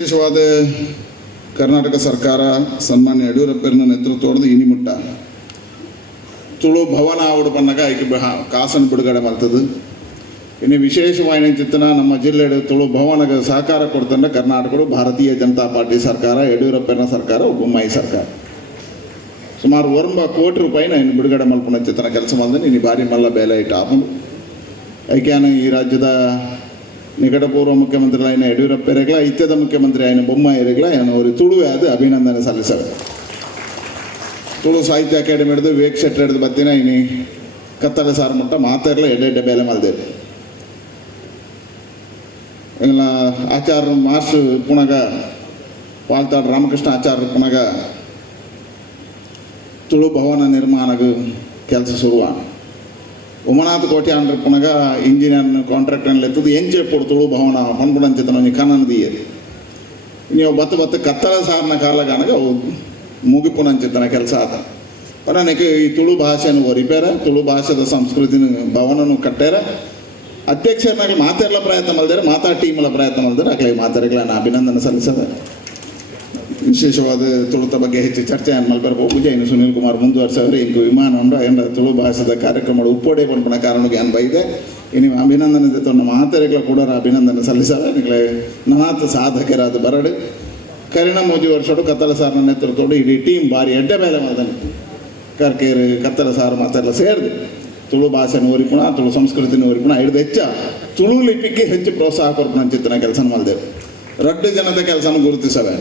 ವಿಶೇಷವಾದ ಕರ್ನಾಟಕ ಸರ್ಕಾರ ಸನ್ಮಾನ್ಯ ಯಡಿಯೂರಪ್ಪನ ನೇತೃತ್ವದ ಇನಿಮುಟ್ಟ ತುಳು ಭವನ ಅವಡು ಬಂದಾಗ ಐಕೆ ಕಾಸನ್ನು ಬಿಡುಗಡೆ ಮಾಡ್ತದೆ. ಇನ್ನು ವಿಶೇಷವಾದ ಚಿತ್ರಣ ನಮ್ಮ ಜಿಲ್ಲೆಯ ತುಳು ಭವನಗೆ ಸಹಕಾರ ಕೊಡ್ತಂದ್ರೆ ಕರ್ನಾಟಕದ ಭಾರತೀಯ ಜನತಾ ಪಾರ್ಟಿ ಸರ್ಕಾರ, ಯಡಿಯೂರಪ್ಪನ ಸರ್ಕಾರ, ಬೊಮ್ಮಾಯಿ ಸರ್ಕಾರ ಸುಮಾರು 1 ಕೋಟಿ ರೂಪಾಯಿನ ಇನ್ನು ಬಿಡುಗಡೆ ಮಲ್ಪನ ಚಿತ್ರಣ ಕೆಲಸ ಮಾಡಿದ್ರೆ ಇನ್ನು ಭಾರಿ ಮಲ್ಲ ಬೆಲೆ ಇಟ್ಟು ಆಪನು ಐಕ್ಯಾನ ಈ ರಾಜ್ಯದ ನಿಕಟಪೂರ್ವ ಮುಖ್ಯಮಂತ್ರಿಗಳಾಯಿನ ಯಡಿಯೂರಪ್ಪರಿಗಲ ಇತ್ಯದ ಮುಖ್ಯಮಂತ್ರಿ ಆಯ್ನ ಬೊಮ್ಮಾಯಿರಿಗಲ ಅವರು ತುಳುವೆ ಅದು ಅಭಿನಂದನೆ ಸಲ್ಲಿಸವೆ. ತುಳು ಸಾಹಿತ್ಯ ಅಕಾಡೆಮಿ ಹಿಡಿದು ವಿವೇಕ್ ಶೆಟ್ಟಿ ಹಿಡಿದು ಬತ್ತಿನ ಇನ್ನು ಕತ್ತಲೆ ಸಾರು ಮಟ್ಟ ಮಾತಾಡಲ ಎಡ್ಡೆ ಬೇಲೆ ಮಲ್ದೇವೆ. ಎಲ್ಲ ಆಚಾರ್ಯ ಮಾಸ್ ಪುಣಗ ಪಾಲ್ತಾಡ್ ರಾಮಕೃಷ್ಣ ಆಚಾರ್ಯ ಪುಣಗ ತುಳು ಭವನ ನಿರ್ಮಾಣಗ ಕೆಲಸ ಶುರುವ ಉಮನಾಥ್ ಕೋಟೆ ಅಂದ್ರೆ ಪುನಗ ಇಂಜಿನಿಯರ್ ಕಾಂಟ್ರಾಕ್ಟ್ ಎತ್ತದು ಎಂಚೆ ಪುಡು ತುಳು ಭವನ ಪನ್ಪುಡಂಚಿತ ಕನ್ನನದಿಯೇ ನೀವು ಬತ್ತು ಕತ್ತಲ ಸಾರಿನ ಕಾಲಗಾನಗ ಮುಗಿಪುಣಂಚಿತನ ಕೆಲಸ ಆದ ಪರನಕ್ಕೆ ಈ ತುಳು ಭಾಷೆಯನ್ನು ಒರಿಪೇರ, ತುಳು ಭಾಷೆದ ಸಂಸ್ಕೃತಿನ ಭವನನು ಕಟ್ಟಾರ. ಅಧ್ಯಕ್ಷರನಾಗ ಮಾತಾಡಲ ಪ್ರಯತ್ನ ಮಾಡಿದರೆ, ಟೀಮಲ ಪ್ರಯತ್ನ ಮಾಡಿದರೆ ಆಗಲೇ ಮಾತಾಡಿಗಳನ್ನ ಅಭಿನಂದನೆ ಸಲ್ಲಿಸದೆ. ವಿಶೇಷವಾದ ತುಳುತ ಬಗ್ಗೆ ಹೆಚ್ಚು ಚರ್ಚೆ ಮಲ್ಬರ್ಬೇಕು. ಪೂಜೆಯನ್ನು ಸುನೀಲ್ ಕುಮಾರ್ ಮುಂದುವರ್ಸವ್ರೆ ಇಂಕು ವಿಮಾನ ಉಂಡು ಎಂಡ ತುಳು ಭಾಷೆದ ಕಾರ್ಯಕ್ರಮ ಉಪ್ಪೋಡೆ ಪಂಪಣ ಕಾರಣಕ್ಕೆ ಅನ್ಬೈದೆ ಇನ್ನು ಅಭಿನಂದನೆ ತೊಂಡ ಮಾತಾಡಿಗಳ ಕೂಡ ಅಭಿನಂದನೆ ಸಲ್ಲಿಸವೆ. ನಿಮಗೆ ನನಾಥ ಸಾಧಕರಾದ ಬರಡು ಕರಿಣ ಮೋಜಿ ವರ್ಷೋಡು ಕತ್ತಲ ಸಾರಿನ ನೇತೃತ್ವಡು ಇಡೀ ಟೀಮ್ ಭಾರಿ ಎಡ್ಡೆ ಬೇಲೆ ಮಾಡ್ತಾನೆ. ಕರ್ಕೇರು ಕತ್ತಲ ಸಾರು ಮಾತೆಲ್ಲ ಸೇರಿದೆ ತುಳು ಭಾಷೆನ ಓರಿಪುಣ, ತುಳು ಸಂಸ್ಕೃತಿನ ಓರಿಪುಣ ಹಿಡಿದು ಹೆಚ್ಚ ತುಳು ಲಿಪಿಗೆ ಹೆಚ್ಚು ಪ್ರೋತ್ಸಾಹ ಕೊಡ್ಪುಣ ಚಿತ್ರನ ಕೆಲಸ ಮಾಡಿದೆವು. ರಡ್ಡು ಜನದ ಕೆಲಸನ ಗುರುತಿಸವೆ.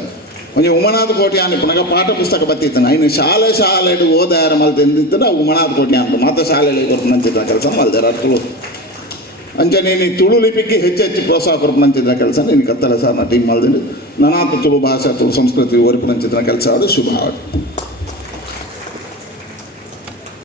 ಒಂಜಿ ಉಮನಾಥ್ ಕೋಟೆ ಅನ್ಪುನಾಗ ಪಾಠ ಪುಸ್ತಕ ಬತ್ತಿತ್ತಾನೆ ಇನ್ನು ಶಾಲೆ ಓದಾರ ಮಲ್ತೆ ಎಂದಿದ್ದರೆ ಉಮನಾಥ್ ಕೋಟೆ ಅನ್ಪು ಮಾತ್ರ ಶಾಲೆಯಲ್ಲಿ ಕೊಡ್ಪುಣಂಚಿದ್ದ ಕೆಲಸ ಮಾಡಿದಾರೆ. ತುಳು ಅಂಚೆ ನೀನು ತುಳು ಲಿಪಿಗೆ ಹೆಚ್ಚು ಪ್ರೋತ್ಸಾಹ ಕೊಡ್ಪುಣಂಚಿದ್ದ ಕೆಲಸ ನೀನು ಕತ್ತಲೆ ಸಾರ್ನ ಟೀಮ್ ಮಾಡಿದ್ರೆ ನನಾಥ ತುಳು ಭಾಷೆ ತುಳು ಸಂಸ್ಕೃತಿ ಓರಿಪುಣಂಚಿದ್ದ ಕೆಲಸ ಅದು ಶುಭ.